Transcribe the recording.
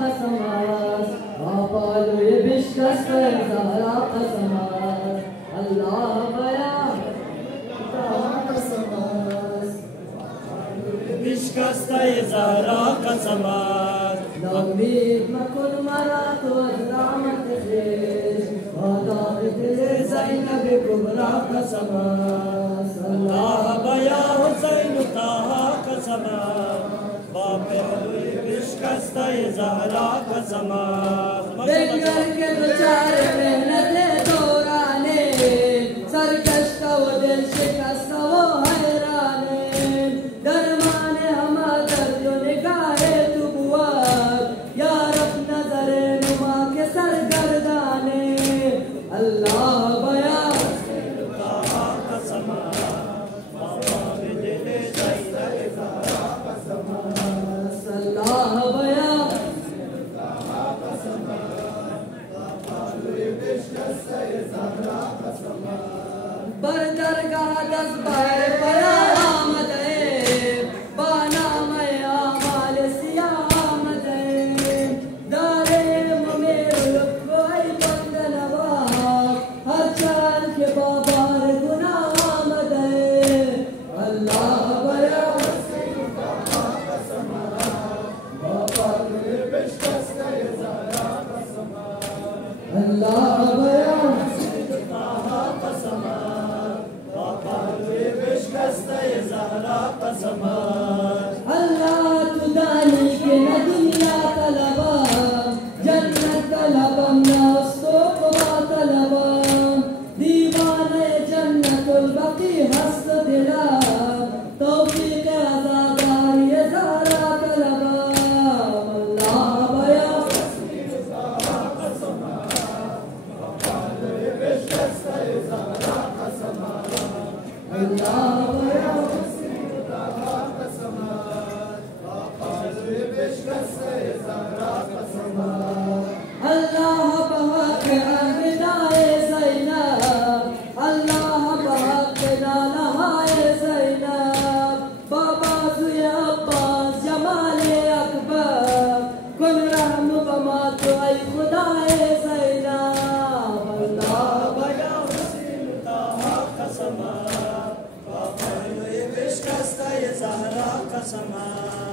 قسمت وقالوا بشكست زهرا قسمت الله بيان قسمت بشكست زهرا قسمت لوميت ما كل مرات وزرعمت خيش وضابط زينب كبرى قسمت الله بيا حسين طه قسمت باپہلوی بشکست زہرا قسمت بنگر کے بیچارے محنت دورانے سرکش کا وہ دل شکست وہ حیرانے درمان ہما درد و نگاہ تبوات یا رب نظر نما کے سرگردانے اللہ بیا बरदरगाह दस बार पयामद बाना मया माल सियामद दारे मेरे लुत्फ़ बंदनवा हर चाल के बाबार गुनामद अल्लाह बया अल्लाह बया अल्लाह तुदानी के न दुनिया तलबा जन्नत तलबम न उस्तोक़बा तलबम दीवाने जन्नतुल बकी हस्त दिला तौफीक आज़ादारी ज़हरा तलबम अल्लाह बया अल्लाह बया अल्लाह बहक अहदाए ज़ैनब अल्लाह बहक नालहाए ज़ैनब बाबा ज़ुय अब्बास जमाले अकबर कुन रहम बमा तो ऐ खुदाए ज़ैनब अल्लाह बया قسمت باپہلوی بشکست زہرا قسمت